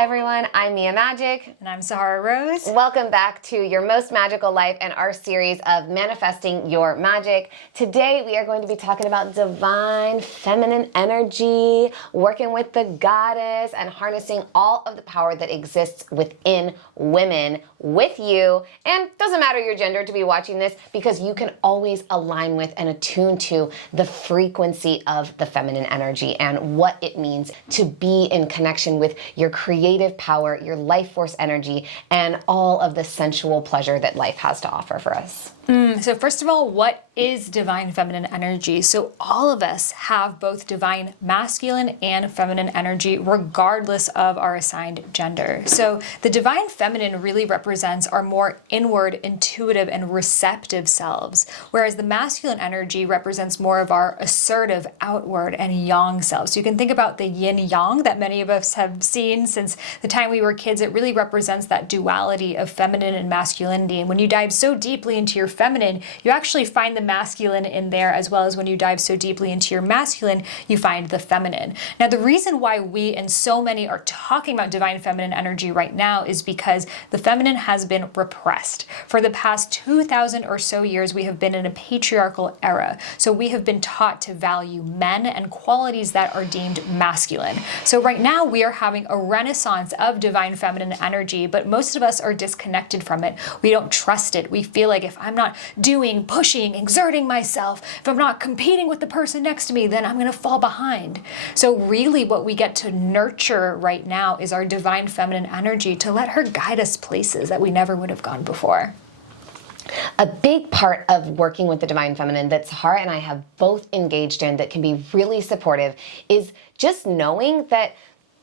everyone, I'm Mia Magic. And I'm Sahara Rose. Welcome back to Your Most Magical Life and our series of Manifesting Your Magic. Today we are going to be talking about divine feminine energy, working with the goddess, and harnessing all of the power that exists within women with you. And doesn't matter your gender to be watching this, because you can always align with and attune to the frequency of the feminine energy and what it means to be in connection with your creative power, your life force energy, and all of the sensual pleasure that life has to offer for us. So first of all, what is divine feminine energy? So all of us have both divine masculine and feminine energy, regardless of our assigned gender. So the divine feminine really represents our more inward, intuitive, and receptive selves, whereas the masculine energy represents more of our assertive, outward, and yang selves. So you can think about the yin yang that many of us have seen since the time we were kids. It really represents that duality of feminine and masculinity. And when you dive so deeply into your feminine, you actually find the masculine in there, as well as when you dive so deeply into your masculine, you find the feminine. Now, the reason why we and so many are talking about divine feminine energy right now is because the feminine has been repressed. For the past 2,000 or so years, we have been in a patriarchal era. So we have been taught to value men and qualities that are deemed masculine. So right now we are having a renaissance of divine feminine energy, but most of us are disconnected from it. We don't trust it. We feel like if I'm not doing, pushing, exerting myself, if I'm not competing with the person next to me, then I'm going to fall behind. So really what we get to nurture right now is our divine feminine energy to let her guide us places that we never would have gone before. A big part of working with the divine feminine that Sahara and I have both engaged in that can be really supportive is just knowing that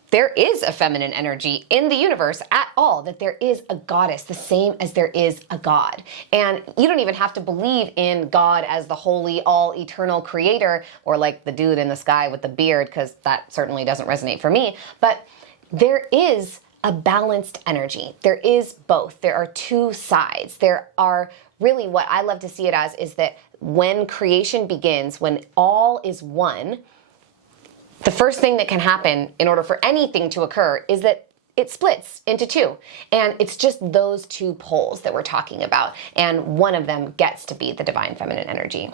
there is a feminine energy in the universe at all, that there is a goddess, the same as there is a god. And you don't even have to believe in God as the holy, all eternal creator, or like the dude in the sky with the beard, because that certainly doesn't resonate for me. But there is a balanced energy. There is both. There are two sides. There are really, what I love to see it as is that when creation begins, when all is one, the first thing that can happen in order for anything to occur is that it splits into two. And it's just those two poles that we're talking about. And one of them gets to be the divine feminine energy.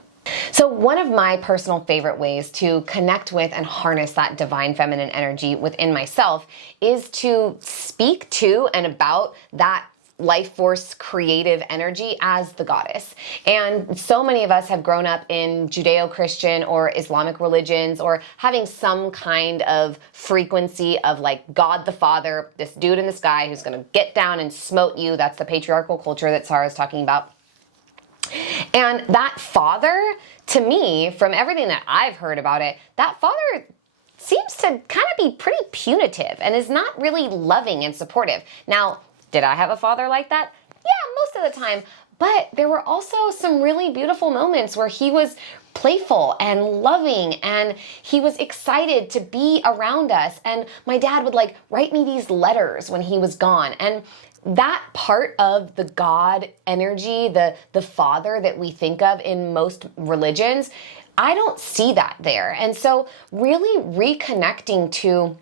So one of my personal favorite ways to connect with and harness that divine feminine energy within myself is to speak to and about that life force creative energy as the goddess. And so many of us have grown up in Judeo-Christian or Islamic religions, or having some kind of frequency of like God the Father, this dude in the sky who's going to get down and smote you. That's the patriarchal culture that Sarah's talking about. And that father, to me, from everything that I've heard about it, that father seems to kind of be pretty punitive and is not really loving and supportive. Now, did I have a father like that? Yeah, most of the time. But there were also some really beautiful moments where he was playful and loving, and he was excited to be around us. And my dad would like write me these letters when he was gone. And that part of the God energy, the father that we think of in most religions, I don't see that there. And so really reconnecting to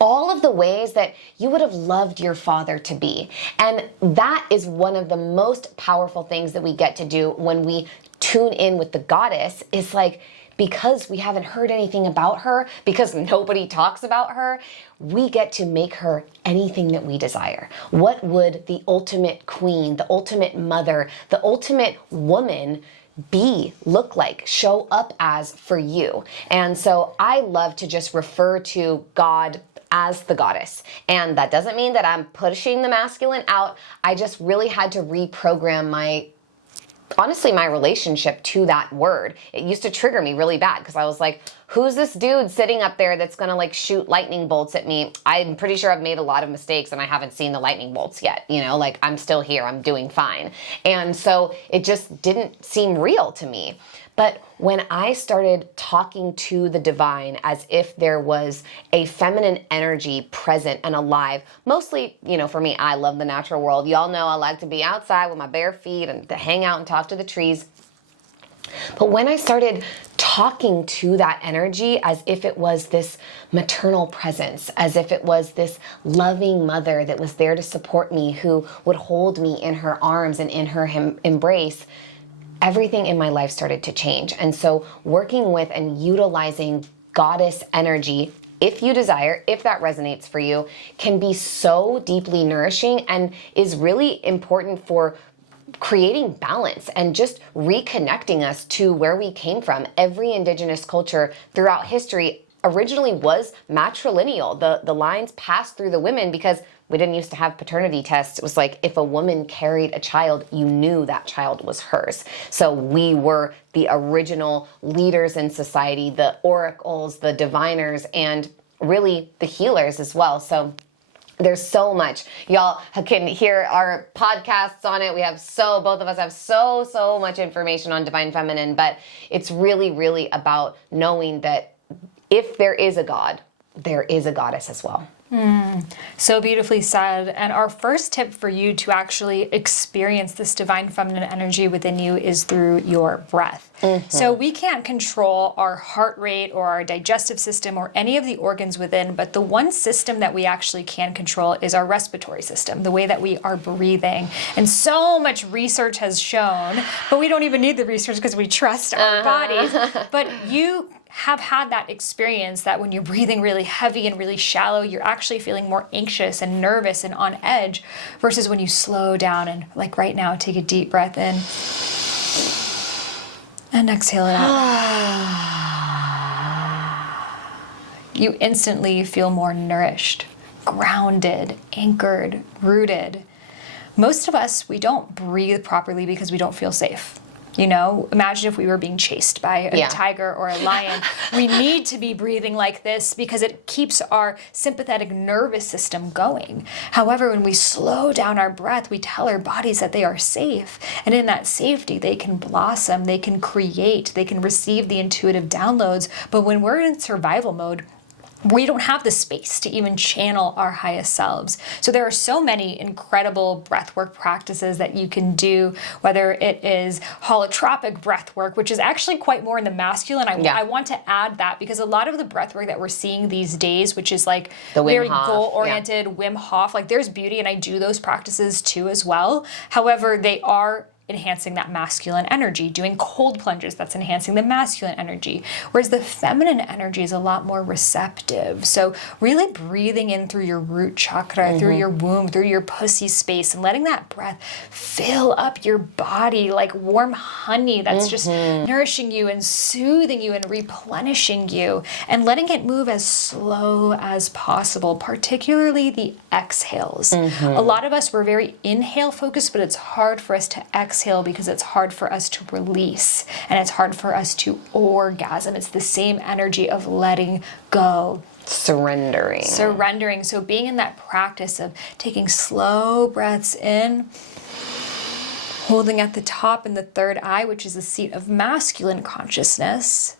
all of the ways that you would have loved your father to be. And that is one of the most powerful things that we get to do when we tune in with the goddess, is like, because we haven't heard anything about her, because nobody talks about her, we get to make her anything that we desire. What would the ultimate queen, the ultimate mother, the ultimate woman look like, show up as for you? And so I love to just refer to God as the goddess. And that doesn't mean that I'm pushing the masculine out. I just really had to reprogram my relationship to that word. It used to trigger me really bad because I was like, who's this dude sitting up there that's gonna like shoot lightning bolts at me? I'm pretty sure I've made a lot of mistakes and I haven't seen the lightning bolts yet. You know, like I'm still here, I'm doing fine. And so it just didn't seem real to me. But when I started talking to the divine as if there was a feminine energy present and alive, mostly, you know, for me, I love the natural world. Y'all know I like to be outside with my bare feet and to hang out and talk to the trees. But when I started talking to that energy as if it was this maternal presence, as if it was this loving mother that was there to support me, who would hold me in her arms and in her embrace, everything in my life started to change. And so working with and utilizing goddess energy, if you desire, if that resonates for you, can be so deeply nourishing and is really important for creating balance and just reconnecting us to where we came from. Every indigenous culture throughout history originally was matrilineal. The lines passed through the women because we didn't used to have paternity tests. It was like if a woman carried a child, you knew that child was hers. So we were the original leaders in society, the oracles, the diviners, and really the healers as well. So there's so much. Y'all can hear our podcasts on it. We have both of us have so much information on Divine Feminine, but it's really, really about knowing that if there is a God, there is a goddess as well. So beautifully said. And our first tip for you to actually experience this divine feminine energy within you is through your breath. So we can't control our heart rate or our digestive system or any of the organs within, but the one system that we actually can control is our respiratory system, the way that we are breathing. And so much research has shown, but we don't even need the research because we trust our bodies. But you have had that experience that when you're breathing really heavy and really shallow, you're actually feeling more anxious and nervous and on edge versus when you slow down and, like right now, take a deep breath in and exhale it out. You instantly feel more nourished, grounded, anchored, rooted. Most of us, we don't breathe properly because we don't feel safe. You know, imagine if we were being chased by a tiger or a lion. We need to be breathing like this because it keeps our sympathetic nervous system going. However, when we slow down our breath, we tell our bodies that they are safe. And in that safety, they can blossom, they can create, they can receive the intuitive downloads. But when we're in survival mode, we don't have the space to even channel our highest selves. So there are so many incredible breathwork practices that you can do, whether it is holotropic breathwork, which is actually quite more in the masculine. I want to add that because a lot of the breathwork that we're seeing these days, which is like very goal-oriented, Wim Hof, like there's beauty, and I do those practices too as well. However, they are enhancing that masculine energy. Doing cold plunges, that's enhancing the masculine energy. Whereas the feminine energy is a lot more receptive. So really breathing in through your root chakra, through your womb, through your pussy space, and letting that breath fill up your body like warm honey that's just nourishing you and soothing you and replenishing you, and letting it move as slow as possible, particularly the exhales. A lot of us, we're very inhale focused, but it's hard for us to exhale because it's hard for us to release and it's hard for us to orgasm. It's the same energy of letting go. Surrendering. So being in that practice of taking slow breaths in, holding at the top in the third eye, which is the seat of masculine consciousness,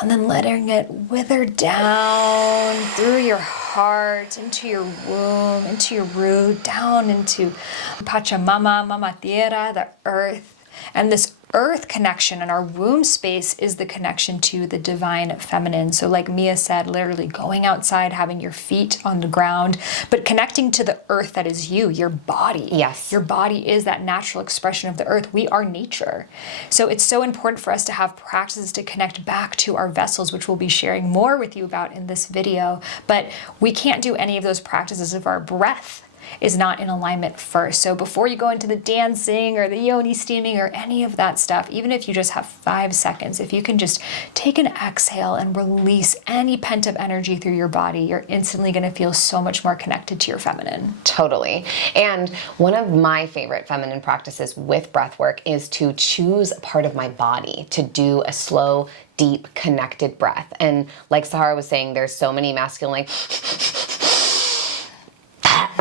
and then letting it wither down through your heart, into your womb, into your root, down into Pachamama, Mama Tierra, the earth. And this earth connection in our womb space is the connection to the divine feminine. So like Mia said, literally going outside, having your feet on the ground, but connecting to the earth that is you, your body. Yes. Your body is that natural expression of the earth. We are nature. So it's so important for us to have practices to connect back to our vessels, which we'll be sharing more with you about in this video. But we can't do any of those practices if our breath is not in alignment first. So before you go into the dancing or the yoni steaming or any of that stuff, even if you just have 5 seconds, if you can just take an exhale and release any pent-up energy through your body, you're instantly going to feel so much more connected to your feminine. Totally. And one of my favorite feminine practices with breath work is to choose a part of my body to do a slow, deep, connected breath. And like Sahara was saying, there's so many masculine, like,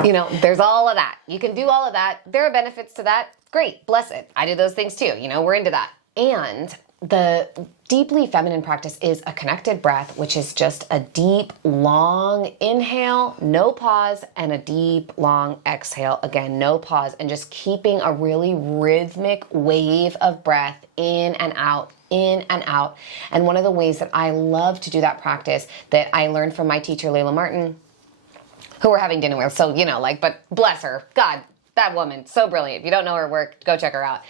you know, there's all of that. You can do all of that. There are benefits to that. Great. Bless it. I do those things too. You know, we're into that. And the deeply feminine practice is a connected breath, which is just a deep, long inhale, no pause, and a deep, long exhale. Again, no pause, and just keeping a really rhythmic wave of breath in and out, in and out. And one of the ways that I love to do that practice that I learned from my teacher, Layla Martin, who we're having dinner with. So, but bless her. God, that woman, so brilliant. If you don't know her work, go check her out.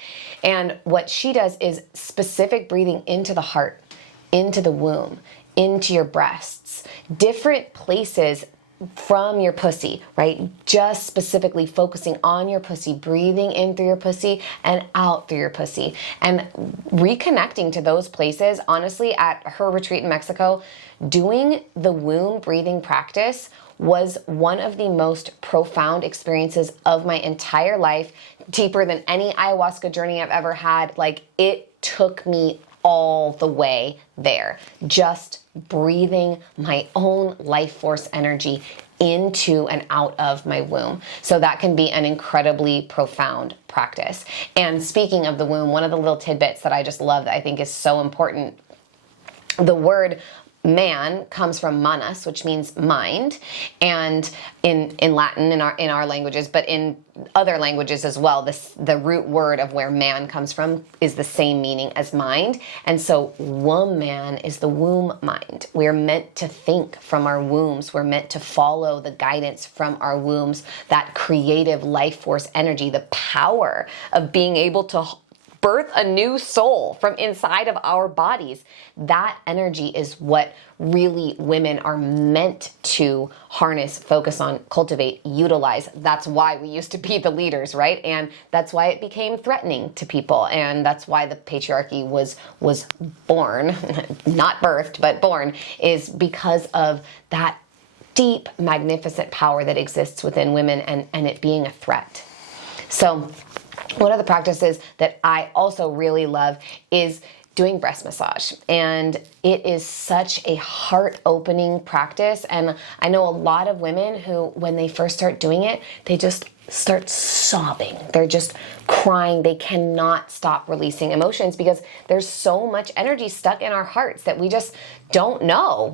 And what she does is specific breathing into the heart, into the womb, into your breasts, different places from your pussy, right? Just specifically focusing on your pussy, breathing in through your pussy and out through your pussy, and reconnecting to those places. Honestly, at her retreat in Mexico, doing the womb breathing practice was one of the most profound experiences of my entire life, deeper than any ayahuasca journey I've ever had. Like, it took me all the way there, just breathing my own life force energy into and out of my womb. So that can be an incredibly profound practice. And speaking of the womb, one of the little tidbits that I just love that I think is so important, the word man comes from manas, which means mind, and in Latin, in our languages, but in other languages as well, the root word of where man comes from is the same meaning as mind. And so woman is the womb mind. We're meant to think from our wombs. We're meant to follow the guidance from our wombs, that creative life force energy, the power of being able to birth a new soul from inside of our bodies. That energy is what really women are meant to harness, focus on, cultivate, utilize. That's why we used to be the leaders, right? And that's why it became threatening to people. And that's why the patriarchy was born, not birthed, but born, is because of that deep, magnificent power that exists within women and it being a threat. So one of the practices that I also really love is doing breast massage. And it is such a heart-opening practice. And I know a lot of women who, when they first start doing it, they just start sobbing. They're just crying. They cannot stop releasing emotions because there's so much energy stuck in our hearts that we just don't know.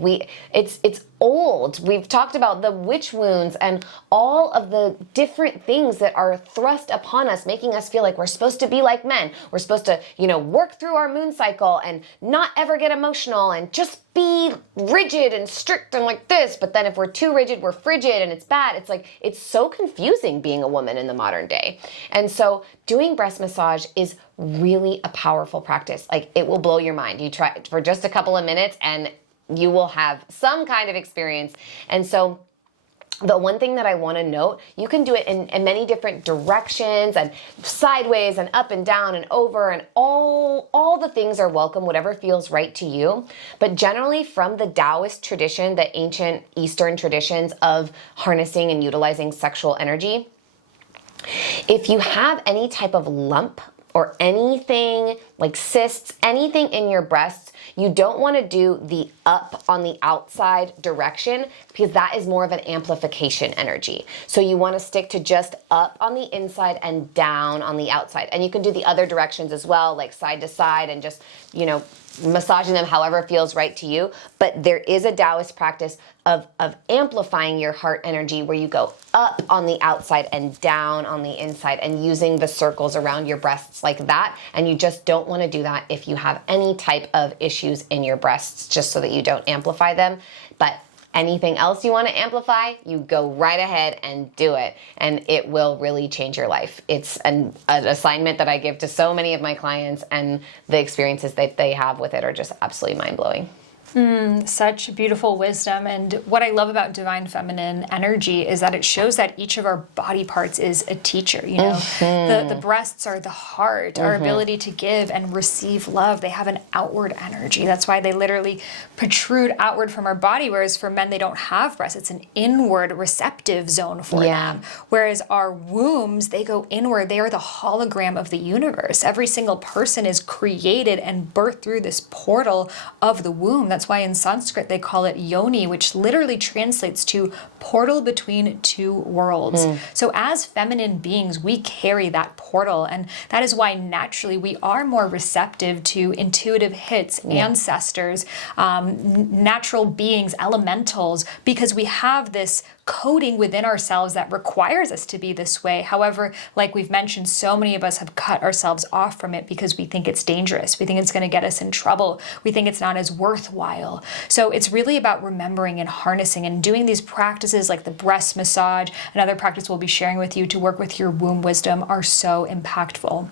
It's old. We've talked about the witch wounds and all of the different things that are thrust upon us, making us feel like we're supposed to be like men. We're supposed to, work through our moon cycle and not ever get emotional and just be rigid and strict and like this. But then if we're too rigid, we're frigid and it's bad. It's like, it's so confusing being a woman in the modern day. And so doing breast massage is really a powerful practice. Like, it will blow your mind. You try for just a couple of minutes and you will have some kind of experience. And so the one thing that I want to note, you can do it in many different directions and sideways and up and down and over, and all the things are welcome, whatever feels right to you. But generally from the Taoist tradition, the ancient Eastern traditions of harnessing and utilizing sexual energy, if you have any type of lump or anything like cysts, anything in your breasts, you don't want to do the up on the outside direction because that is more of an amplification energy. So you want to stick to just up on the inside and down on the outside. And you can do the other directions as well, like side to side, and just, massaging them however feels right to you. But there is a Taoist practice of amplifying your heart energy where you go up on the outside and down on the inside, and using the circles around your breasts like that. And you just don't want to do that if you have any type of issues in your breasts, just so that you don't amplify them. But anything else you want to amplify, you go right ahead and do it, and it will really change your life. It's an assignment that I give to so many of my clients, and the experiences that they have with it are just absolutely mind-blowing. Such beautiful wisdom. And what I love about divine feminine energy is that it shows that each of our body parts is a teacher. The breasts are the heart, our ability to give and receive love. They have an outward energy. That's why they literally protrude outward from our body, whereas for men, they don't have breasts. It's an inward receptive zone for them. Whereas our wombs, they go inward. They are the hologram of the universe. Every single person is created and birthed through this portal of the womb. That's why in Sanskrit they call it yoni, which literally translates to portal between two worlds. So as feminine beings, we carry that portal, and that is why naturally we are more receptive to intuitive hits, ancestors, natural beings, elementals, because we have this coding within ourselves that requires us to be this way. However, like we've mentioned, so many of us have cut ourselves off from it because we think it's dangerous. We think it's going to get us in trouble. We think it's not as worthwhile. So it's really about remembering and harnessing and doing these practices like the breast massage, another practice we'll be sharing with you to work with your womb wisdom, are so impactful.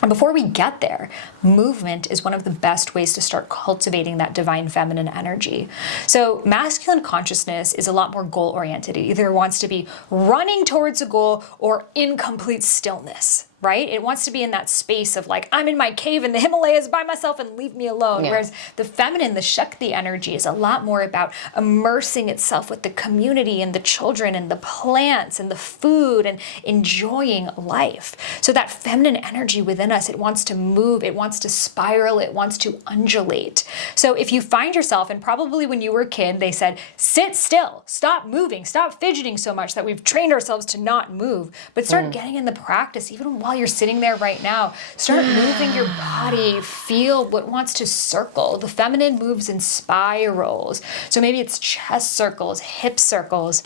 And before we get there, movement is one of the best ways to start cultivating that divine feminine energy. So masculine consciousness is a lot more goal-oriented. It either wants to be running towards a goal or in complete stillness, right? It wants to be in that space of like, I'm in my cave in the Himalayas by myself and leave me alone. Yeah. Whereas the feminine, the Shakti energy, is a lot more about immersing itself with the community and the children and the plants and the food and enjoying life. So that feminine energy within us, it wants to move, it wants to spiral, it wants to undulate. So if you find yourself, and probably when you were a kid, they said, sit still, stop moving, stop fidgeting so much, that we've trained ourselves to not move, but start getting in the practice, even while you're sitting there right now, start moving your body, feel what wants to circle. The feminine moves in spirals. So maybe it's chest circles, hip circles.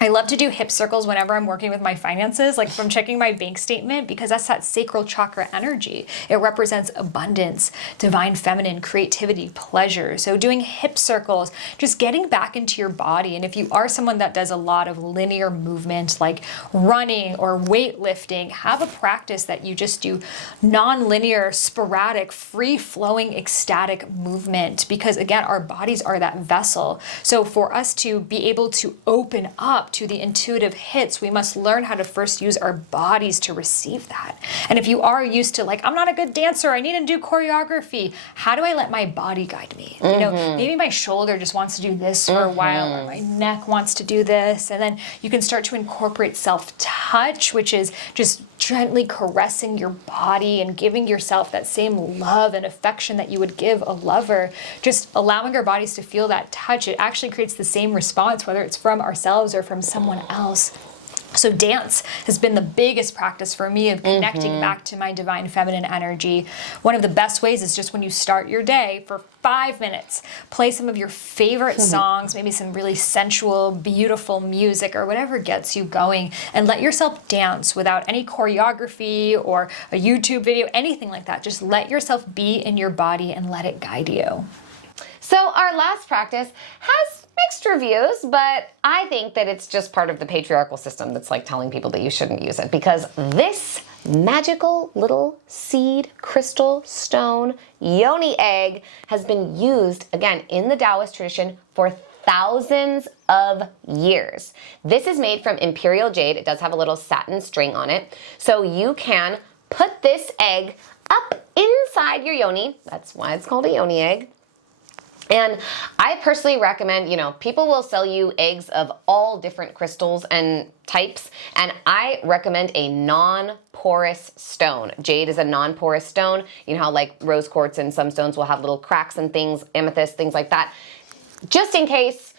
I love to do hip circles whenever I'm working with my finances, like from checking my bank statement, because that's that sacral chakra energy. It represents abundance, divine feminine, creativity, pleasure. So doing hip circles, just getting back into your body. And if you are someone that does a lot of linear movement, like running or weightlifting, have a practice that you just do non-linear, sporadic, free-flowing, ecstatic movement. Because again, our bodies are that vessel. So for us to be able to open up to the intuitive hits, we must learn how to first use our bodies to receive that. And if you are used to like, I'm not a good dancer, I need to do choreography, how do I let my body guide me? You know, maybe my shoulder just wants to do this for a while, or my neck wants to do this. And then you can start to incorporate self-touch, which is just gently caressing your body and giving yourself that same love and affection that you would give a lover. Just allowing our bodies to feel that touch. It actually creates the same response, whether it's from ourselves or from someone else. So dance has been the biggest practice for me of connecting back to my divine feminine energy. One of the best ways is just when you start your day, for 5 minutes, play some of your favorite songs, maybe some really sensual, beautiful music or whatever gets you going, and let yourself dance without any choreography or a YouTube video, anything like that. Just let yourself be in your body and let it guide you. So our last practice has mixed reviews, but I think that it's just part of the patriarchal system that's like telling people that you shouldn't use it, because this magical little seed crystal stone yoni egg has been used, again, in the Taoist tradition for thousands of years. This is made from imperial jade. It does have a little satin string on it. So you can put this egg up inside your yoni. That's why it's called a yoni egg. And I personally recommend, you know, people will sell you eggs of all different crystals and types, and I recommend a non-porous stone. Jade is a non-porous stone. You know how like rose quartz and some stones will have little cracks and things, amethyst, things like that. Just in case,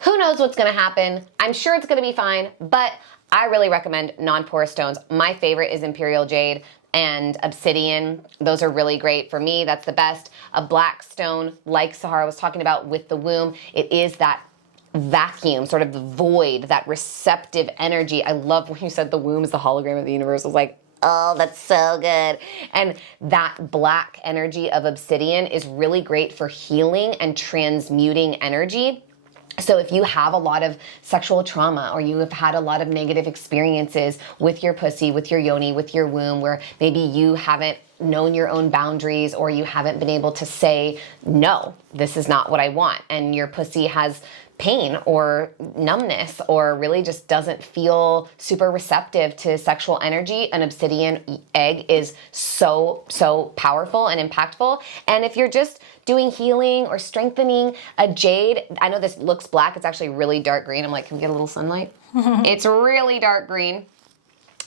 who knows what's gonna happen. I'm sure it's gonna be fine, but I really recommend non-porous stones. My favorite is imperial jade and obsidian. Those are really great for me. That's the best. A black stone, like Sahara was talking about with the womb, it is that vacuum, sort of the void, that receptive energy. I love when you said the womb is the hologram of the universe. I was like, oh, that's so good. And that black energy of obsidian is really great for healing and transmuting energy. So if you have a lot of sexual trauma, or you have had a lot of negative experiences with your pussy, with your yoni, with your womb, where maybe you haven't known your own boundaries, or you haven't been able to say, no, this is not what I want, and your pussy has pain or numbness, or really just doesn't feel super receptive to sexual energy, an obsidian egg is so, so powerful and impactful. And if you're just doing healing or strengthening, a jade, I know this looks black, it's actually really dark green. I'm like, can we get a little sunlight? It's really dark green.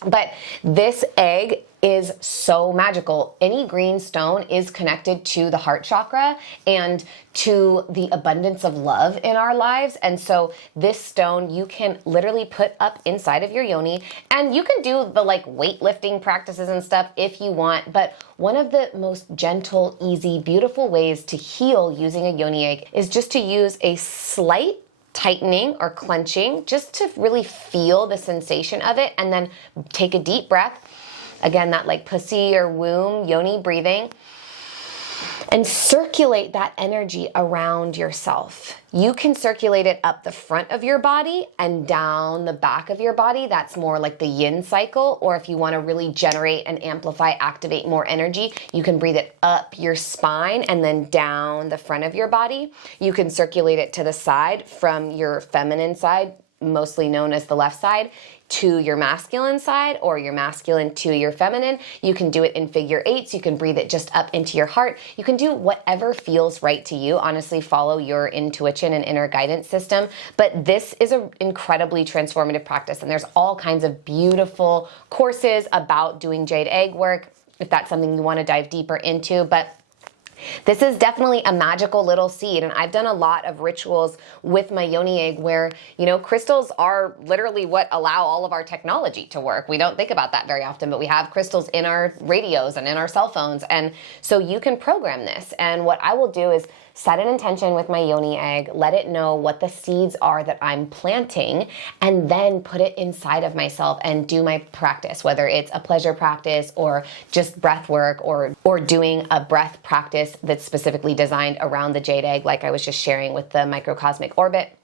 But this egg is so magical. Any green stone is connected to the heart chakra and to the abundance of love in our lives. And so this stone you can literally put up inside of your yoni, and you can do the like weightlifting practices and stuff if you want. But one of the most gentle, easy, beautiful ways to heal using a yoni egg is just to use a slight tightening or clenching, just to really feel the sensation of it, and then take a deep breath. Again, that like pussy or womb, yoni breathing, and circulate that energy around yourself. You can circulate it up the front of your body and down the back of your body. That's more like the yin cycle. Or if you want to really generate and amplify, activate more energy, you can breathe it up your spine and then down the front of your body. You can circulate it to the side from your feminine side, mostly known as the left side, to your masculine side, or your masculine to your feminine. You can do it in figure eights. You can breathe it just up into your heart. You can do whatever feels right to you. Honestly, follow your intuition and inner guidance system. But this is an incredibly transformative practice, and there's all kinds of beautiful courses about doing jade egg work if that's something you want to dive deeper into. But this is definitely a magical little seed, and I've done a lot of rituals with my yoni egg where, you know, crystals are literally what allow all of our technology to work. We don't think about that very often, but we have crystals in our radios and in our cell phones, and so you can program this. And what I will do is set an intention with my yoni egg, let it know what the seeds are that I'm planting, and then put it inside of myself and do my practice, whether it's a pleasure practice or just breath work or doing a breath practice that's specifically designed around the jade egg, like I was just sharing with the microcosmic orbit.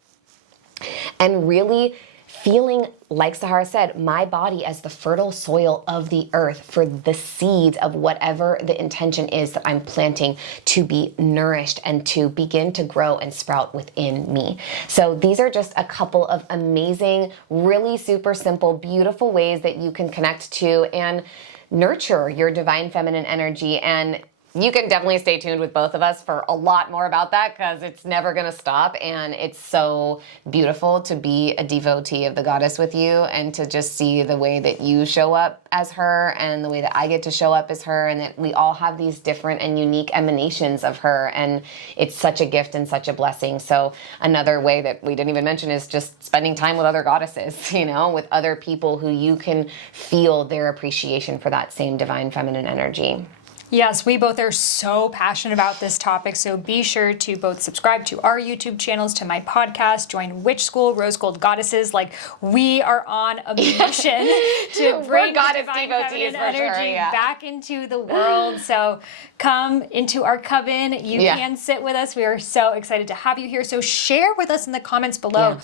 And really feeling, like Sahara said, my body as the fertile soil of the earth for the seeds of whatever the intention is that I'm planting to be nourished and to begin to grow and sprout within me. So these are just a couple of amazing, really super simple, beautiful ways that you can connect to and nurture your divine feminine energy. And you can definitely stay tuned with both of us for a lot more about that, because it's never going to stop, and it's so beautiful to be a devotee of the goddess with you and to just see the way that you show up as her and the way that I get to show up as her, and that we all have these different and unique emanations of her, and it's such a gift and such a blessing. So another way that we didn't even mention is just spending time with other goddesses, you know, with other people who you can feel their appreciation for that same divine feminine energy. Yes, we both are so passionate about this topic, so be sure to both subscribe to our YouTube channels, to my podcast, join Witch School, Rose Gold Goddesses. Like, we are on a mission to bring goddess divine devotees feminine for sure, energy yeah. back into the world. So come into our coven. You can sit with us. We are so excited to have you here. So share with us in the comments below.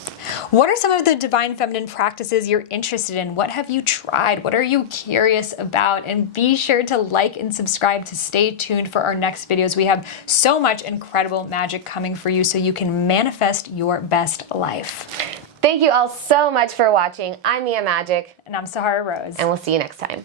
What are some of the divine feminine practices you're interested in? What have you tried? What are you curious about? And be sure to like and subscribe to stay tuned for our next videos. We have so much incredible magic coming for you so you can manifest your best life. Thank you all so much for watching. I'm Mia Magic. And I'm Sahara Rose. And we'll see you next time.